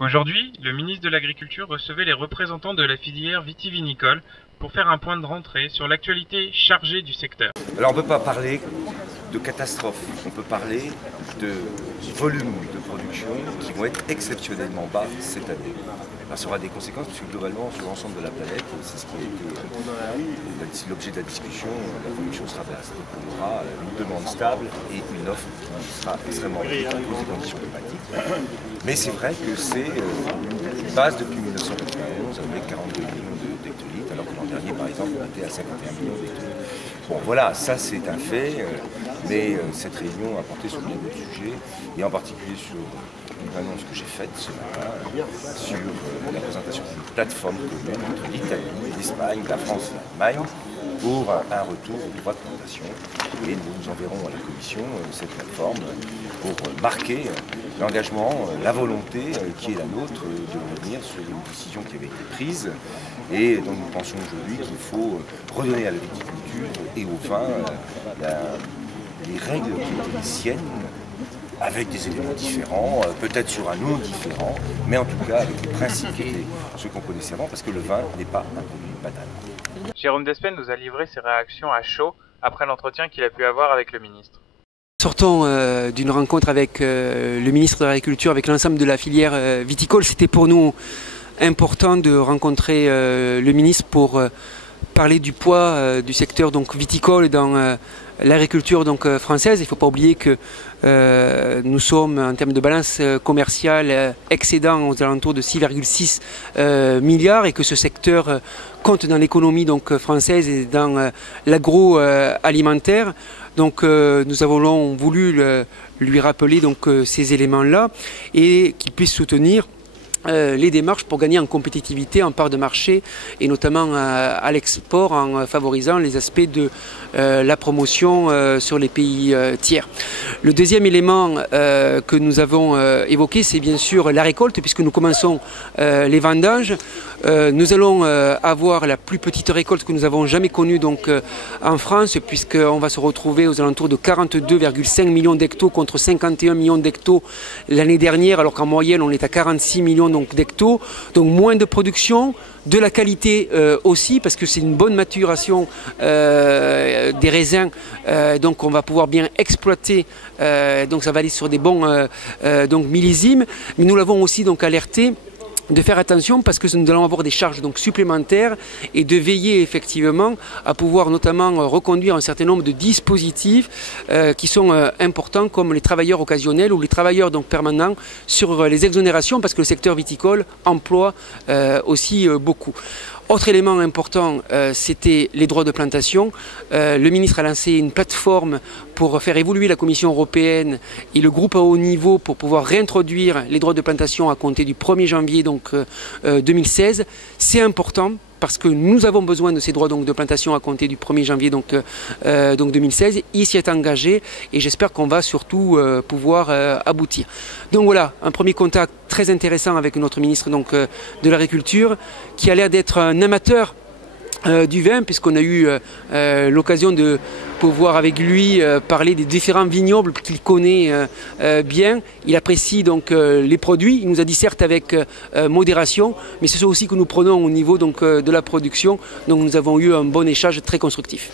Aujourd'hui, le ministre de l'Agriculture recevait les représentants de la filière vitivinicole pour faire un point de rentrée sur l'actualité chargée du secteur. Alors on ne peut pas parler de catastrophe, on peut parler de volume de production qui vont être exceptionnellement bas cette année. Alors ça aura des conséquences puisque globalement sur l'ensemble de la planète, c'est ce qui a été l'objet de la discussion, la production sera basse. Donc on aura une demande stable et une offre qui sera extrêmement réduite à cause des conditions climatiques. Mais c'est vrai que c'est une base depuis 1991 avec 42 millions d'hectolitres, alors que l'an dernier par exemple on était à 51 millions d'hectolitres. Bon voilà, ça c'est un fait, mais cette réunion a porté sur bien d'autres sujets, et en particulier sur une annonce que j'ai faite ce matin sur la présentation d'une plateforme commune entre l'Italie, l'Espagne, la France et l'Allemagne pour un retour au droit de plantation. Et nous enverrons à la Commission cette plateforme pour marquer l'engagement, la volonté qui est la nôtre de revenir sur une décision qui avait été prise et dont nous pensons aujourd'hui qu'il faut redonner à la viticulture et au vin les règles qui étaient les siennes, avec des éléments différents, peut-être sur un nom différent, mais en tout cas avec les principes qui étaient ceux qu'on connaissait avant, parce que le vin n'est pas un produit banal. Jérôme Despen nous a livré ses réactions à chaud après l'entretien qu'il a pu avoir avec le ministre. Sortant d'une rencontre avec le ministre de l'Agriculture, avec l'ensemble de la filière viticole, c'était pour nous important de rencontrer le ministre pour parler du poids du secteur donc viticole dans l'agriculture française. Il ne faut pas oublier que nous sommes en termes de balance commerciale excédant aux alentours de 6,6 milliards et que ce secteur compte dans l'économie française et dans l'agroalimentaire. Donc nous avons voulu lui rappeler ces éléments-là et qu'il puisse soutenir les démarches pour gagner en compétitivité, en part de marché et notamment à l'export en favorisant les aspects de la promotion sur les pays tiers. Le deuxième élément que nous avons évoqué, c'est bien sûr la récolte, puisque nous commençons les vendanges. Nous allons avoir la plus petite récolte que nous avons jamais connue en France, puisqu'on va se retrouver aux alentours de 42,5 millions d'hectos contre 51 millions d'hectos l'année dernière, alors qu'en moyenne on est à 46 millions d'hectos, donc moins de production, de la qualité aussi, parce que c'est une bonne maturation des raisins, donc on va pouvoir bien exploiter, donc ça va aller sur des bons millésimes, mais nous l'avons aussi alerté de faire attention parce que nous allons avoir des charges supplémentaires et de veiller effectivement à pouvoir notamment reconduire un certain nombre de dispositifs qui sont importants comme les travailleurs occasionnels ou les travailleurs permanents sur les exonérations parce que le secteur viticole emploie aussi beaucoup. Autre élément important, c'était les droits de plantation. Le ministre a lancé une plateforme pour faire évoluer la Commission européenne et le groupe à haut niveau pour pouvoir réintroduire les droits de plantation à compter du 1er janvier 2016. C'est important parce que nous avons besoin de ces droits de plantation à compter du 1er janvier 2016. Il s'y est engagé et j'espère qu'on va surtout pouvoir aboutir. Donc voilà, un premier contact très intéressant avec notre ministre de l'Agriculture qui a l'air d'être un amateur du vin, puisqu'on a eu l'occasion de pouvoir avec lui parler des différents vignobles qu'il connaît bien. Il apprécie les produits. Il nous a dit certes avec modération, mais c'est ça aussi que nous prenons au niveau de la production. Donc nous avons eu un bon échange très constructif.